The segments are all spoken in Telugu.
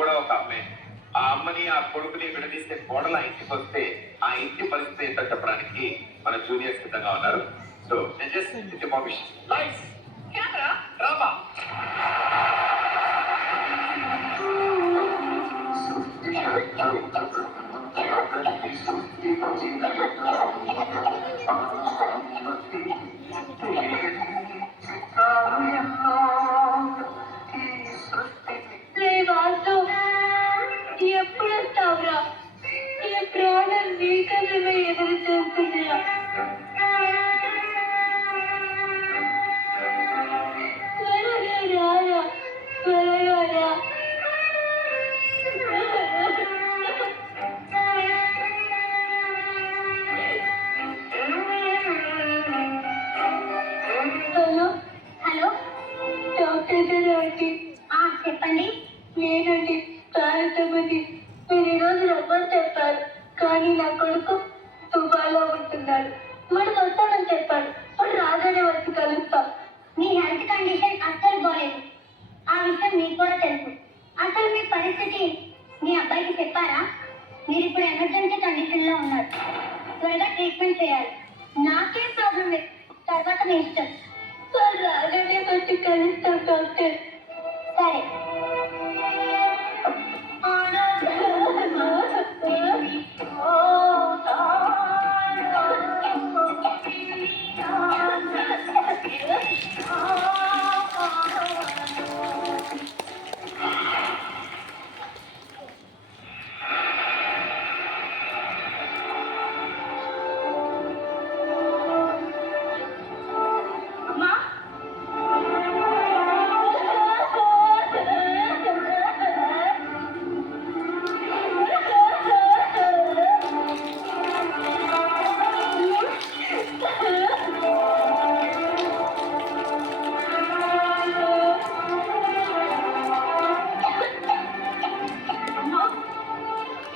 కూడా ఒక అమ్మాయి. ఆ అమ్మని ఆ కొడుకుని విడదీస్తే కోడలు ఆ ఇంటికి వస్తే ఆ ఇంటి పరిస్థితి ఏంటో చెప్పడానికి మన జూనియర్ సిద్ధంగా ఉన్నారు. So lights camera drama. ఎప్పుడు వస్తావురా? ఈ ప్రాణం నీకమే ఎదురు చూస్తున్నా. త్వరగా రారా, త్వరగా రా. హలో హలో, డాక్టర్ గారు అండి. చెప్పండి. నేనండి ప్రారంభమని మీరు ఈరోజు రమ్మని చెప్పారు, కానీ నా కొడుకు దుబాయ్లో ఉంటున్నాడు. మనం వస్తామని చెప్పాడు. ఇప్పుడు రాగానే వచ్చి కలుస్తాం. మీ హెల్త్ కండిషన్ అస్సలు బాలేదు. ఆ విషయం మీకు కూడా తెలుసు. అసలు మీ పరిస్థితి మీ అబ్బాయికి చెప్పారా? మీరు ఇప్పుడు ఎమర్జెన్సీ కండిషన్లో ఉన్నారు. త్వరగా ట్రీట్మెంట్ చేయాలి. నాకేం ప్రాబ్లం లేదు, తర్వాత మీ ఇష్టం. రాగానే వచ్చి కలుస్తాం డాక్టర్. సరే.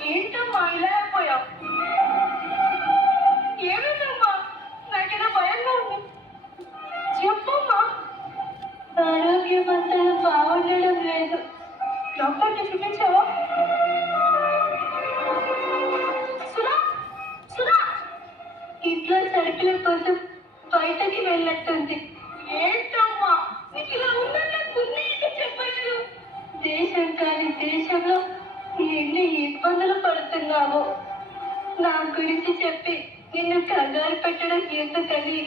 ఏంటమ్మా ఇలా అయిపోయావు? ఏమిటమ్మా? నాకేదో భయంగా ఉంది. చెప్పమ్మా. ఆరోగ్యం అసలు బాగుండడం లేదు. డాక్టర్కి చూపించావా? సుధా, సుధా, ఇంట్లో సరుకుల కోసం బయటకి వెళ్ళట్టుంది. ఏంటమ్మా నీకు ఇలా ఉందని ముందే చెప్పలేదు. దేశం కాని దేశంలో ఎన్ని ఇబ్బందులు పడుతున్నావో నా గురించి చెప్పి నిన్ను కంగారు పెట్టడం ఎందుకని.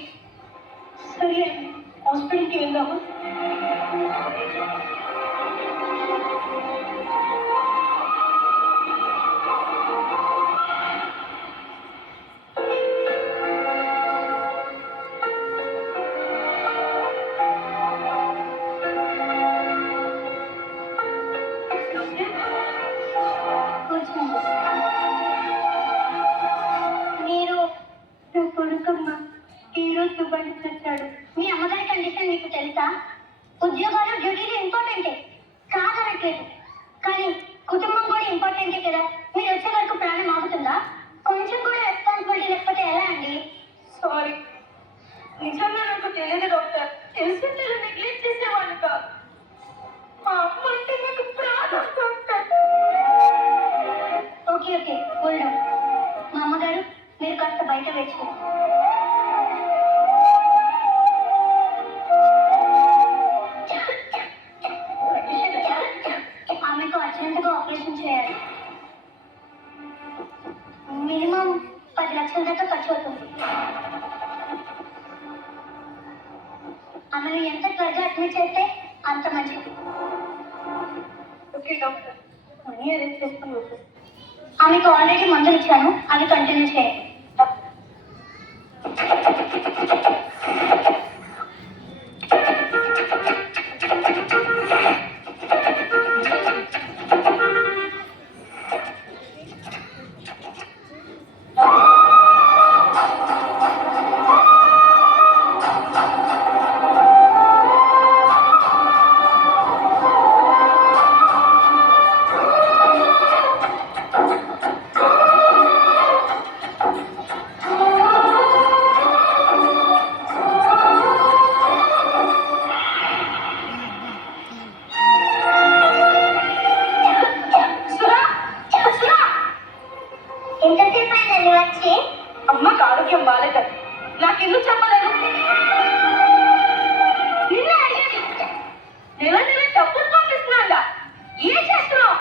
సరే హాస్పిటల్కి వెళ్దామా? మీరు నా కొడుకమ్మ ఈరోజు దుబాయ్ వచ్చాడు. మీ అమ్మగారి కండిషన్ మీకు తెలుసా? ఉద్యోగాలు డ్యూటీలు ఇంపార్టెంటే కాదనట్లేదు, కానీ కుటుంబం కూడా ఇంపార్టెంటే కదా. మీరు వచ్చే వరకు ప్రాణం ఆగుతుందా? కొంచెం కూడా రెస్పాన్సిబిలిటీ లేకపోతే ఎలా అండి? సారీ, నిజంగా నాకు తెలియదు డాక్టర్. తెలిసి నెగ్లెక్ట్ చేసేవాళ్ళు కాదు. మా అమ్మ అంటే నాకు ప్రాణం doctor. Okay okay, hold on. మా అమ్మగారు, మీరు కాస్త బయట వేసుకోండి. ఆమెకు అర్జెంటుగా ఆపరేషన్ చేయాలి. మినిమం 10 లక్షల దాకా ఖర్చు అవుతుంది. ఆమెను ఎంత త్వరగా అడ్మిట్ చేస్తే అంత మంచిది. ఓకే డాక్టర్, మనీ అరేంజ్ చేసుకుని వస్తాను. ఆమెకు ఆల్రెడీ మందులు ఇచ్చాను, అవి కంటిన్యూ చేయండి. బాలేదని నాకు ఎందుకు చెప్పలేదు? నిన్నే అడిగేది. నెల నెల డబ్బులు పంపిస్తున్నాడా? ఏం చేస్తున్నావు?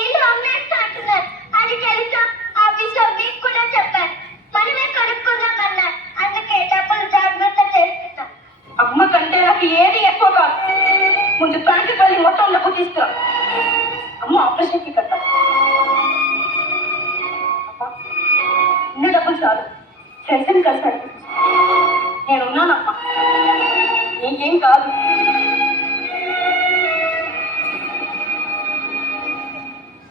ఏదో అమ్మేస్తా అంటున్నారు. అది తెలుసా? ఆ విషయం మీకు కూడా చెప్పాను. మనమే కనుక్కుందామన్నారు. అందుకే డబ్బులు జాగ్రత్త చేస్తున్నా. అమ్మ కంటే నాకు ఏది ఎక్కువ కాదు. ముందు బ్యాంకుకి వెళ్ళి మొత్తం డబ్బు తీసుకురా. అమ్మ ఆపరేషన్కి కట్టాలి. ఇన్ని డబ్బులు చాలు. ఫ్రెండ్స్ని కలిసి నేనున్నానమ్మా, నీకేం కాదు.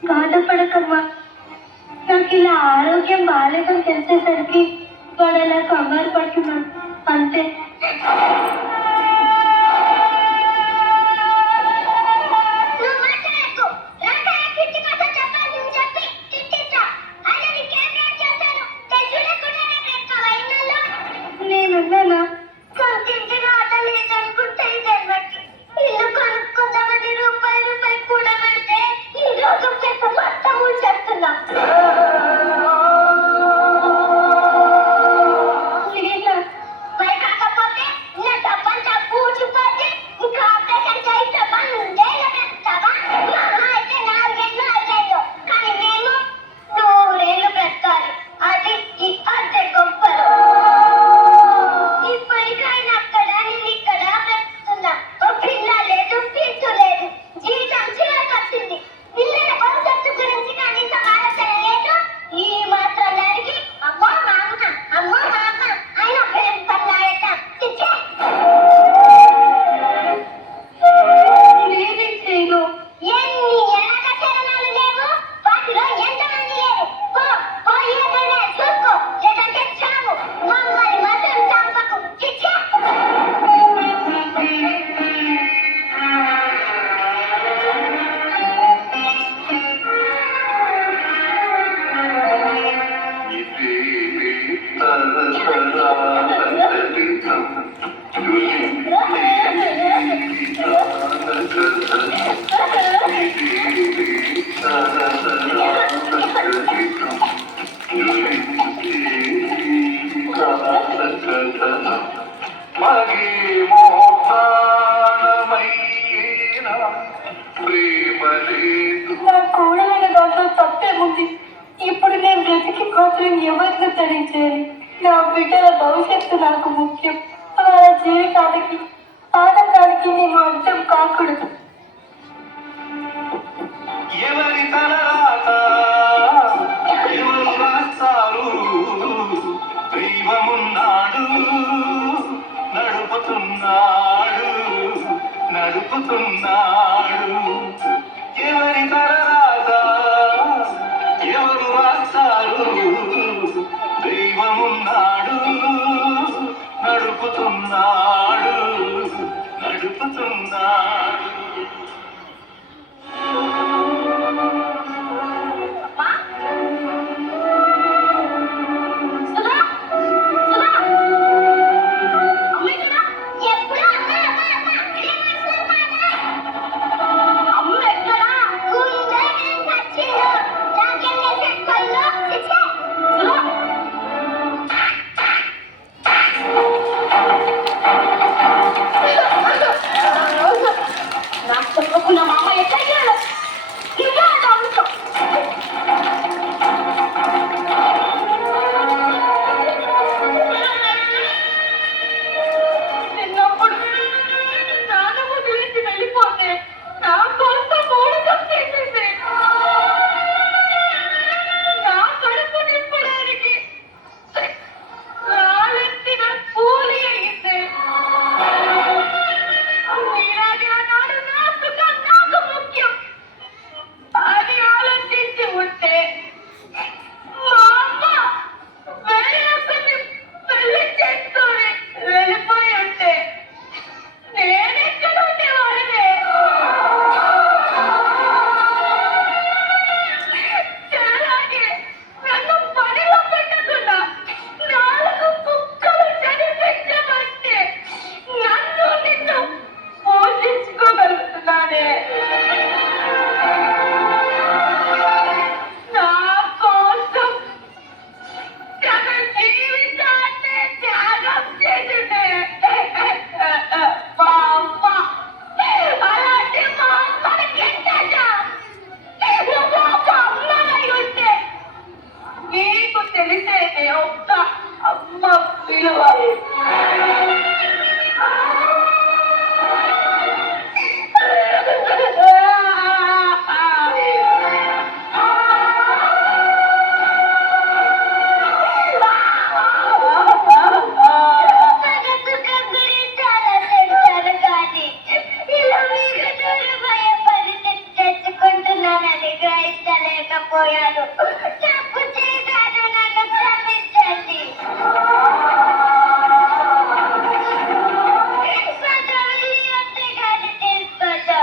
బాధపడకమ్మా. నాకు ఇలా ఆరోగ్యం బాగాలేదని తెలిసేసరికి వాడు అలా కంగారు పడుతున్నాను అంతే. నువ్వు మాట్లాడకు. రాకాయ కిట్టి కోసం చెప్పాల్సింది చెప్పి తిట్టించా. అయినా నీకేం చేశాను? తెచ్చులేకుండానే పెడతావా ఇళ్ళల్లో? నేనున్నానా? సొంతింటిగా ఆట లేదనుకుంటే ఈ జన్మకి. ఇల్లు కొనుక్కుందామని రూపాయి కూడా పెడితే ఈ రోజు పెద్ద మొత్తం చెప్తున్నా. మరి కాకపోతే నా డబ్బంతా పూడ్చిపోతే ఇంకా ఆపరేషన్ చేయిస్తే పని ఉండే పెడతావా? మా అమ్మ అయితే 4 ఏళ్ళు అయ్యాయో, కానీ మేము 100 ఏళ్ళు బ్రతకాలి. అది ఈ అద్దె గొప్పలు. ఇప్పటికైనా అక్కడ నేను ఇక్కడ బ్రతుకుతున్నా. ఓ పిల్ల లేదు, ఫీజు లేదు, జీవితం చివరికి వచ్చింది. పిల్లల భవిష్యత్తు గురించి కనీసం ఆలోచన లేదు. ఈ మాత్రం దానికి అమ్మో మా అమ్మ, అమ్మో మా అమ్మ ఆయన పేరు పల్లాయట. చిచ్చే నేనేం చేయను. ఎన్ని ఎనక చరణాలు లేవు, వాటిలో ఎంతమంది లేరు. పోయి ఎదురుగా చూసుకో, లేదంటే చావు. మమ్మల్ని మాత్రం చంపకు. చిచ్చే నా కూడలైన దాంట్లో తప్పేముంది? ఇప్పుడు నేను బ్రతికి మాత్రం ఎవరిని తరించేది? నా బిడ్డల భవిష్యత్తు నాకు ముఖ్యం. వాళ్ళ జీవితానికి ఆటంకానికి నేను అర్థం కాకూడదు. ఎవరి తలరాత ఎవరు రాస్తారు? దైవమున్నాడు, నడుపుతున్నాడు, నడుపుతున్నాడు. ఎవరి తలరాత ఎవరు రాస్తారు? దైవమున్నాడు, నడుపుతున్నాడు, నడుపుతున్నాడు. ఎప్పుడు అమ్మ అమ్మ అమ్మ అక్కడే మాట్లాడతావా? పిలవాలి. తెచ్చుకుంటున్నానని గ్రహించలేకపోయాను. తప్పు చేశాను, నన్ను క్షమించండి. వెళ్ళి వస్తే గాని తీసుకొచ్చా.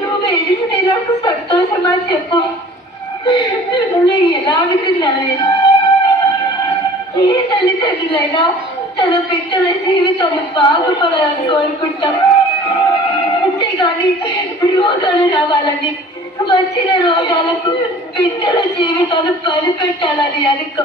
నువ్వు ఏడిస్తే నాకు సంతోషమా చెప్పు. ఎలా అడుగుతున్నాను? ఏ తల్లిదండ్రులైనా తన బిడ్డల జీవితాన్ని బాగుపడాలని కోరుకుంటాం. అంతేగాని రోగాలు రావాలని, వచ్చిన రోగాలకు బిడ్డల జీవితాలు బలిపెట్టాలని అనుకో.